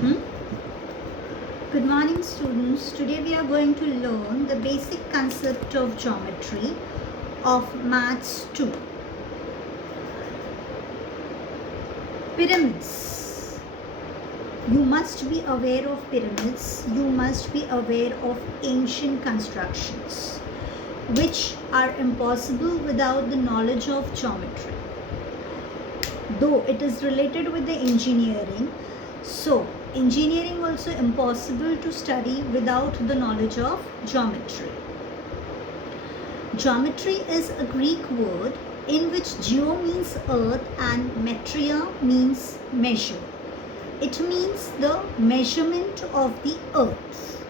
Hmm? Good morning, students. Today we are going to learn the basic concept of geometry of Maths 2. Pyramids. You must be aware of pyramids. You must be aware of ancient constructions, which are impossible without the knowledge of geometry. Though it is related with the engineering, so engineering also impossible to study without the knowledge of geometry. Geometry is a Greek word in which geo means earth and metria means measure. It means the measurement of the earth.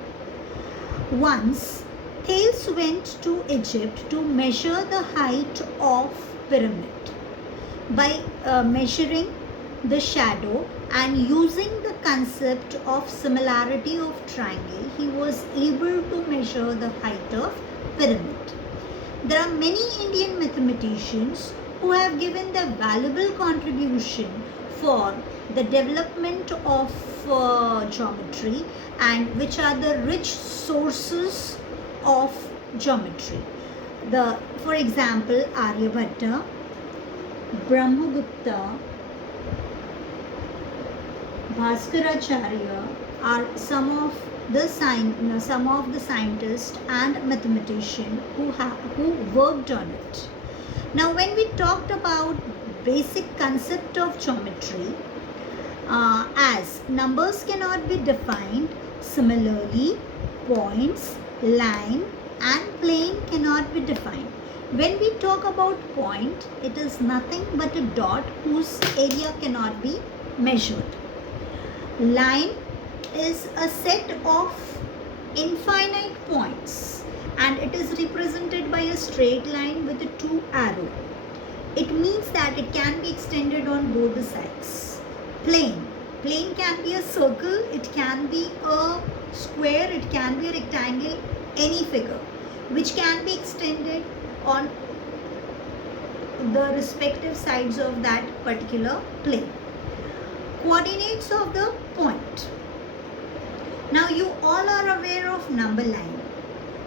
Once Thales went to Egypt to measure the height of pyramid. By measuring the shadow and using the concept of similarity of triangle, he was able to measure the height of pyramid. There are many Indian mathematicians who have given their valuable contribution for the development of geometry, and which are the rich sources of geometry. For example, Aryabhatta, Brahmagupta, Bhaskaracharya are some of the scientists and mathematicians who worked on it. Now, when we talked about basic concept of geometry, as numbers cannot be defined, similarly points, line and plane cannot be defined. When we talk about point, it is nothing but a dot whose area cannot be measured. Line is a set of infinite points and it is represented by a straight line with a two arrow. It means that it can be extended on both the sides. Plane can be a circle, it can be a square, it can be a rectangle, any figure which can be extended on the respective sides of that particular plane. Coordinates of the point. Now you all are aware of number line.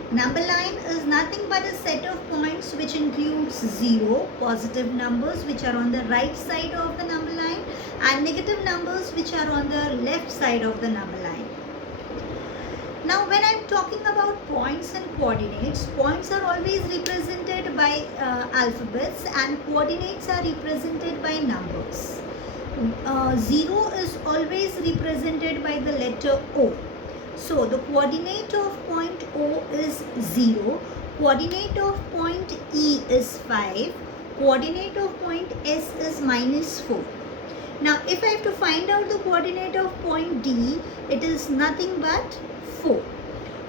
Number line is nothing but a set of points which includes 0, positive numbers which are on the right side of the number line, and negative numbers which are on the left side of the number line. Now when I am talking about points and coordinates, points are always represented by alphabets and coordinates are represented by numbers. 0 is always represented by the letter O. So the coordinate of point O is 0, coordinate of point E is 5, coordinate of point S is -4. Now if I have to find out the coordinate of point D, it is nothing but 4.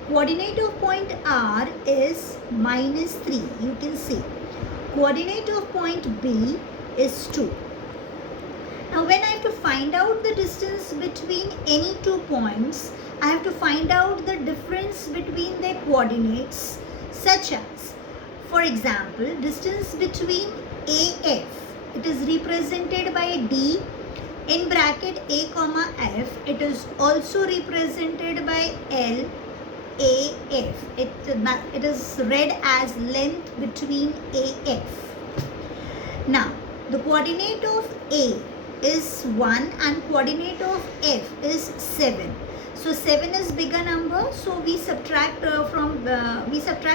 Coordinate of point R is -3, you can see. Coordinate of point B is 2. Now when I have to find out the distance between any two points, I have to find out the difference between their coordinates, such as, for example, distance between AF, it is represented by D in bracket A comma F, it is also represented by L AF, it is read as length between AF. Now the coordinate of A is 1 and coordinate of F is 7. So 7 is bigger number, so we subtract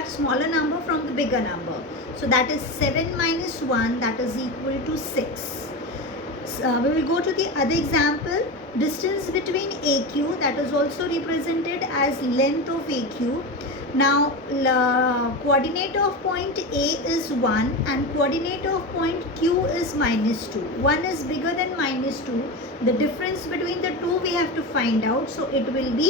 smaller number from the bigger number. So that is 7 minus 1, that is equal to 6. We will go to the other example. Distance between AQ, that is also represented as length of AQ. Now coordinate of point A is 1 and coordinate of point Q is -2. 1 is bigger than -2. The difference between the two we have to find out. So it will be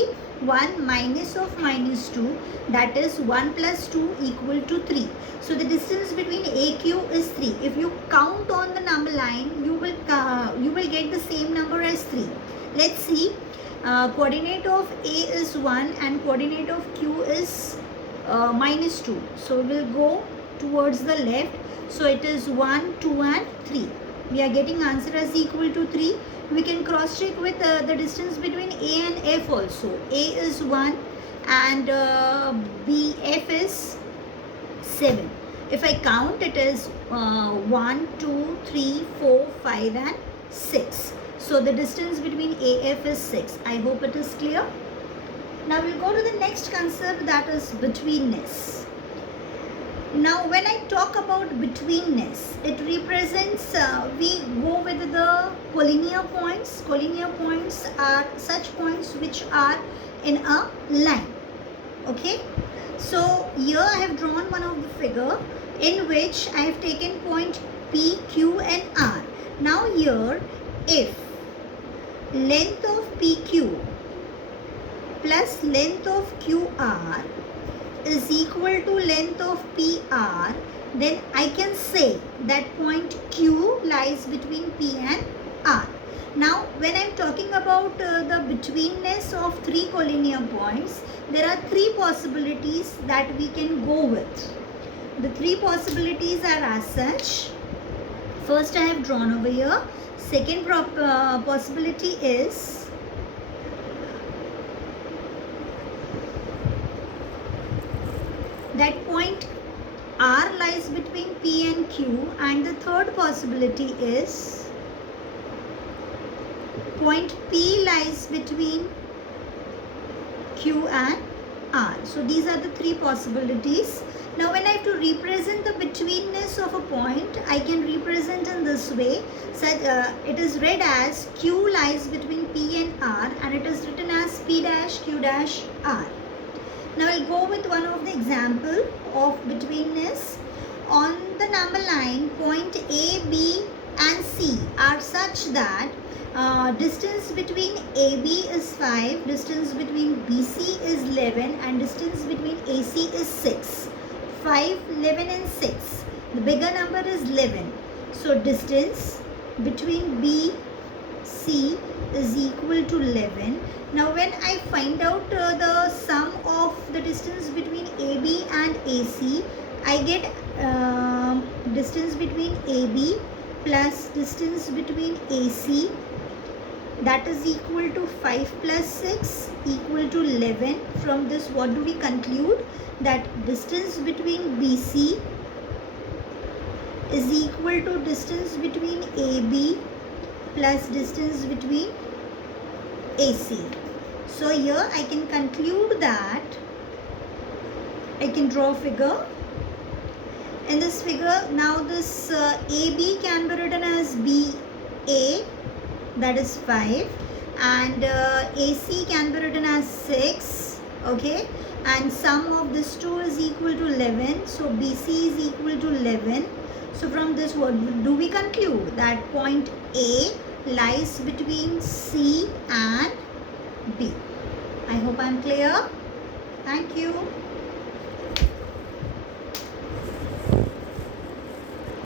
1 minus of -2, that is 1 plus 2 equal to 3. So the distance between AQ is 3. If you count on the number line, you will get the same number as 3. Let's see. Coordinate of A is 1 and coordinate of Q is -2. So we'll go towards the left. So it is 1, 2 and 3. We are getting answer as equal to 3. We can cross check with the distance between A and F also. A is 1 and BF is 7. If I count, it is 1, 2, 3, 4, 5 and 6. So the distance between AF is 6. I hope it is clear. Now we'll go to the next concept, that is betweenness. Now when I talk about betweenness, it represents, we go with the collinear points. Collinear points are such points which are in a line. Okay. So here I have drawn one of the figure in which I have taken point P, Q and R. Now here, if length of PQ plus length of QR is equal to length of PR, then I can say that point Q lies between P and R. Now when I am talking about the betweenness of three collinear points, there are three possibilities that we can go with. The three possibilities are as such. First I have drawn over here. Second possibility is that point R lies between P and Q, and the third possibility is point P lies between Q and R. So these are the three possibilities. Now when I have to represent the betweenness of a point, I can represent in this way. Such, it is read as Q lies between P and R, and it is written as P dash Q dash R. Now I'll go with one of the example of betweenness. On the number line, point A, B and C are such that distance between AB is 5, distance between BC is 11 and distance between AC is 6. 5, 11 and 6. The bigger number is 11. So distance between BC is equal to 11. Now when I find out the sum of the distance between AB and AC, I get distance between AB plus distance between AC, that is equal to 5 plus 6 equal to 11. From this, what do we conclude? That distance between BC is equal to distance between AB plus distance between AC. So here I can conclude that I can draw a figure. In this figure, now this AB can be written as BA, that is 5, and AC can be written as 6. Okay, and sum of this two is equal to 11. So BC is equal to 11. So from this, what do we conclude? That point A lies between C and B. I hope I am clear. Thank you.